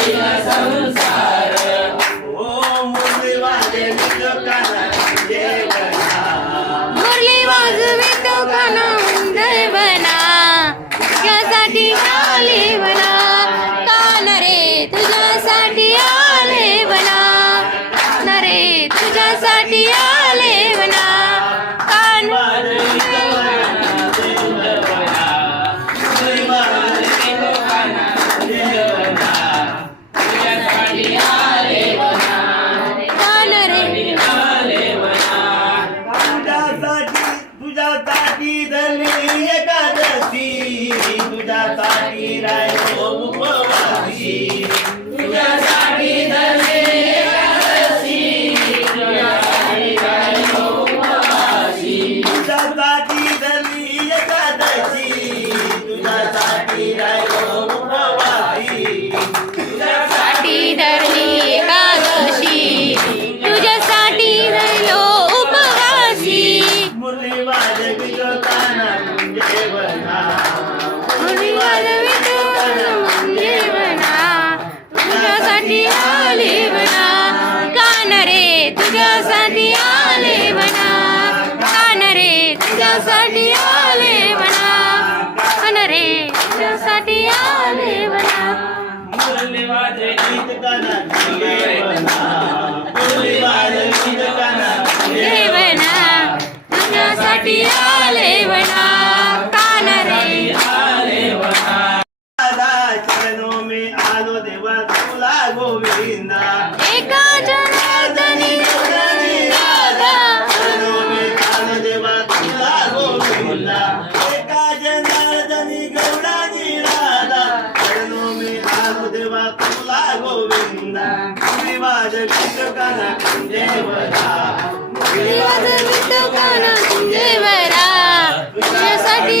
संसार ओ मुरली वाजवितो काना देवना मुरली वाजवितो काना देवना तुझ्यासाठी आले वना कान रे तुझ्यासाठी आले वना कान रे तुझ्यासाठी आले वना कान वाजवितो काना देवना मुरली वाजवितो काना देवना तुझ्यासाठी आले वना कान रे तुझ्यासाठी धरली एकादशी तुझ्यासाठी राहिलो उपवासी तुझ्यासाठी धरली एकादशी तुझ्यासाठी राहिलो उपवासी तुझ्यासाठी धरली एकादशी तुझ्यासाठी राहिलो उपवासी साठी धरली एकादशी तुझ्यासाठी राहिलो उपवासी मुरली वाजवितो काना देवना मुरली वाजवितो काना देवना तुझ्यासाठी आले वना कान रे तुझ्यासाठी आले वना कान रे तुझ्यासाठी आले वना कान रे तुझ्यासाठी आले वना मुरली वाजवितो काना देवना मुरली वाजवितो काना देवना तुझ्यासाठी आले वना कान रे दादा चरणों में आलो देवा तुला गोविंदा एका जनार्दनी राधा चरणों में आलो देवा तुला गोविंदा एका जनार्दनी गौरानी राधा चरणों में आलो देवा तुला गोविंदा मुरली वाजवितो काना देवना मुरली वाजवितो काना देवरा तुझ्यासाठी